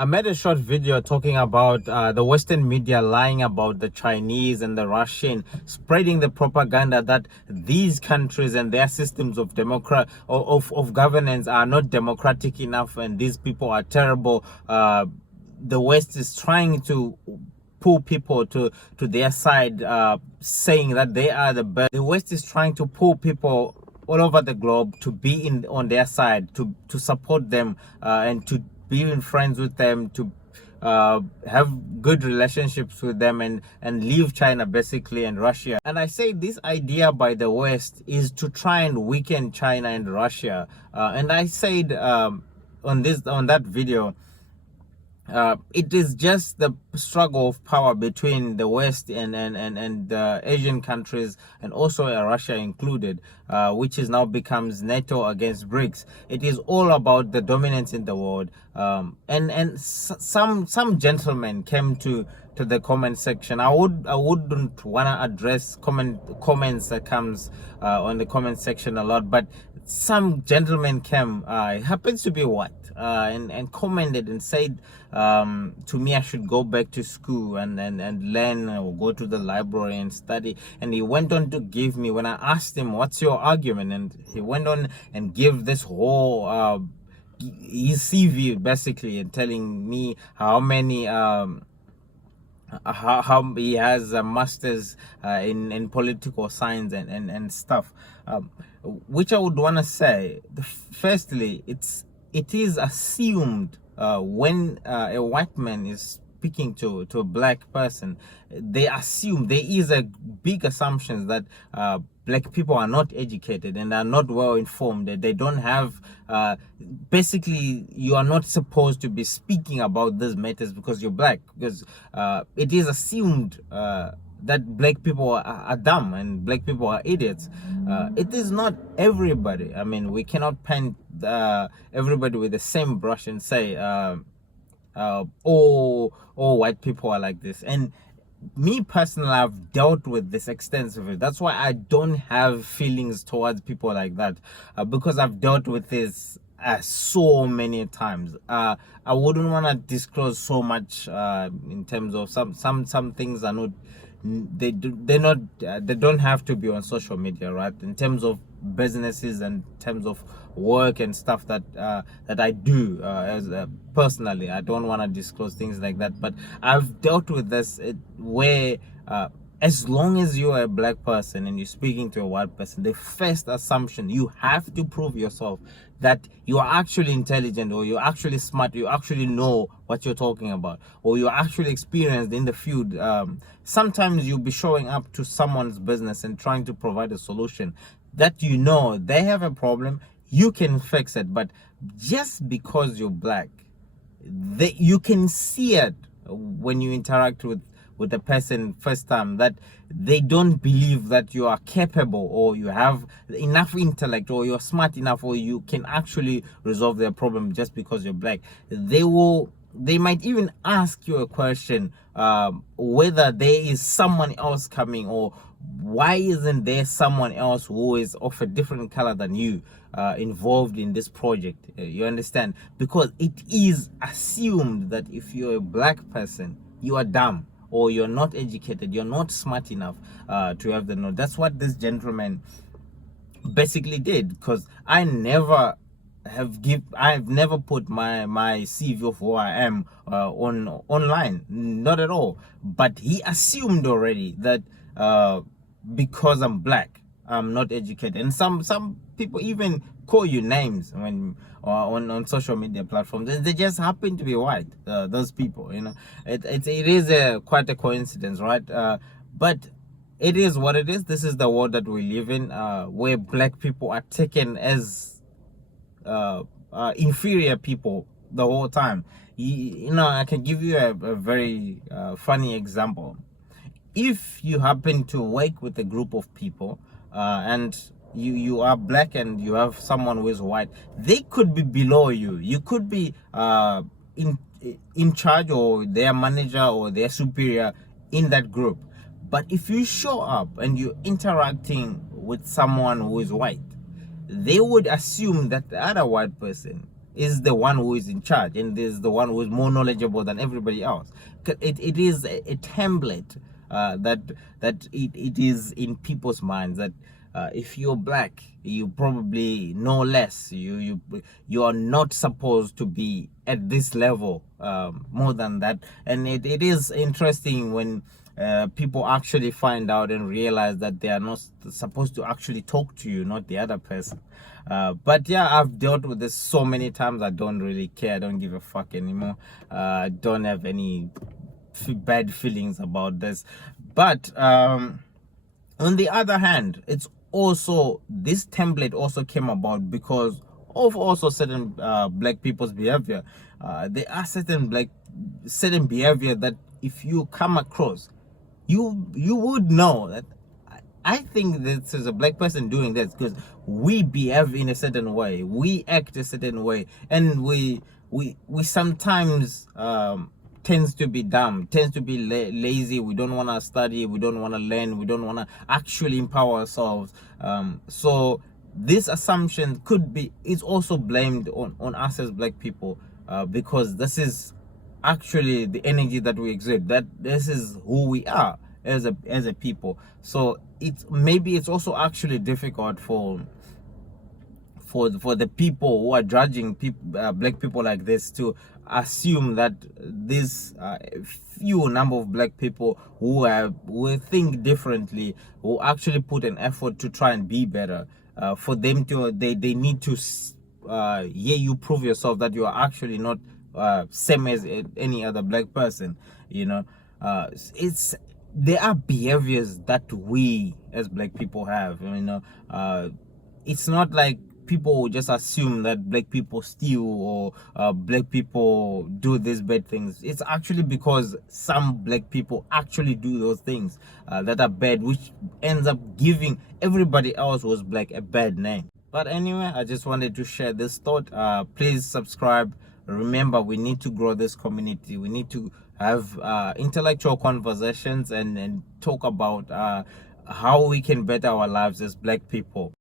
I made a short video talking about the Western media lying about the Chinese and the Russian, spreading the propaganda that these countries and their systems of of governance are not democratic enough, and these people are terrible. The West is trying to pull people to their side, saying that they are the best. The West is trying to pull people all over the globe to be on their side, to support them, and to be in friends with them, to have good relationships with them, and leave China basically, and Russia. And I say this idea by the West is to try and weaken China and Russia. And I said on that video, it is just the struggle of power between the West and the Asian countries, and also Russia included, which is now becomes NATO against BRICS. It is all about the dominance in the world. And some gentlemen came to the comment section. I wouldn't want to address comments that comes on the comment section a lot, but some gentleman came, it happens to be white, and commented and said to me I should go back to school and learn, or go to the library and study. And he went on to give me, when I asked him what's your argument, and he went on and gave this whole his CV basically, and telling me how many how he has a master's in political science and stuff, which I would want to say, firstly, it is assumed when a white man is speaking to a black person, they assume, there is a big assumption that black people are not educated and are not well informed, that they don't have, basically you are not supposed to be speaking about these matters because you're black, because it is assumed that black people are dumb and black people are idiots. It is not everybody. I mean, we cannot paint everybody with the same brush and say all white people are like this. And me personally, I've dealt with this extensively. That's why I don't have feelings towards people like that, because I've dealt with this so many times. I wouldn't want to disclose so much in terms of some things are not, they don't have to be on social media, right? In terms of businesses and terms of work and stuff that I do as personally, I don't want to disclose things like that. But I've dealt with this where as long as you're a black person and you're speaking to a white person, the first assumption, you have to prove yourself that you are actually intelligent, or you're actually smart, you actually know what you're talking about, or you're actually experienced in the field. Sometimes you'll be showing up to someone's business and trying to provide a solution that you know they have a problem, you can fix it. But just because you're black, you can see it when you interact with the person first time, that they don't believe that you are capable, or you have enough intellect, or you're smart enough, or you can actually resolve their problem just because you're black. They might even ask you a question, whether there is someone else coming, or why isn't there someone else who is of a different color than you involved in this project. You understand? Because it is assumed that if you're a black person, you are dumb, or you're not educated, you're not smart enough to have the knowledge. That's what this gentleman basically did, because I've never put my CV of who I am online, not at all. But he assumed already that because I'm black, I'm not educated. And some people even call you names when on social media platforms. They just happen to be white. Those people, you know, it is quite a coincidence, right? But it is what it is. This is the world that we live in, where black people are taken as inferior people the whole time. You know, I can give you a very funny example. If you happen to work with a group of people and you are black and you have someone who is white, they could be below you. You could be in charge, or their manager, or their superior in that group. But if you show up and you're interacting with someone who is white, they would assume that the other white person is the one who is in charge and is the one who is more knowledgeable than everybody else. It is a template that it is in people's minds that if you're black, you probably know less. You are not supposed to be at this level more than that. And it is interesting when people actually find out and realize that they are not supposed to actually talk to you, not the other person. But yeah, I've dealt with this so many times. I don't really care. I don't give a fuck anymore. I don't have any bad feelings about this. But on the other hand, it's also, this template also came about because of also certain black people's behavior. There are certain behavior that if you come across, you would know that I think this is a black person doing this because we behave in a certain way, we act a certain way, and we sometimes tends to be dumb, tends to be lazy. We don't want to study, we don't want to learn, we don't want to actually empower ourselves. So this assumption it's also blamed on us as black people, because this is actually the energy that we exert, that this is who we are as a people. So it's also actually difficult for the people who are judging black people like this to assume that this few number of black people who think differently, who actually put an effort to try and be better, for them to they need to you prove yourself that you are actually not same as any other black person. There are behaviors that we as black people have. It's not like people will just assume that black people steal or black people do these bad things. It's actually because some black people actually do those things that are bad, which ends up giving everybody else who's black a bad name. But anyway, I just wanted to share this thought. Please subscribe. Remember, we need to grow this community. We need to have intellectual conversations and talk about how we can better our lives as black people.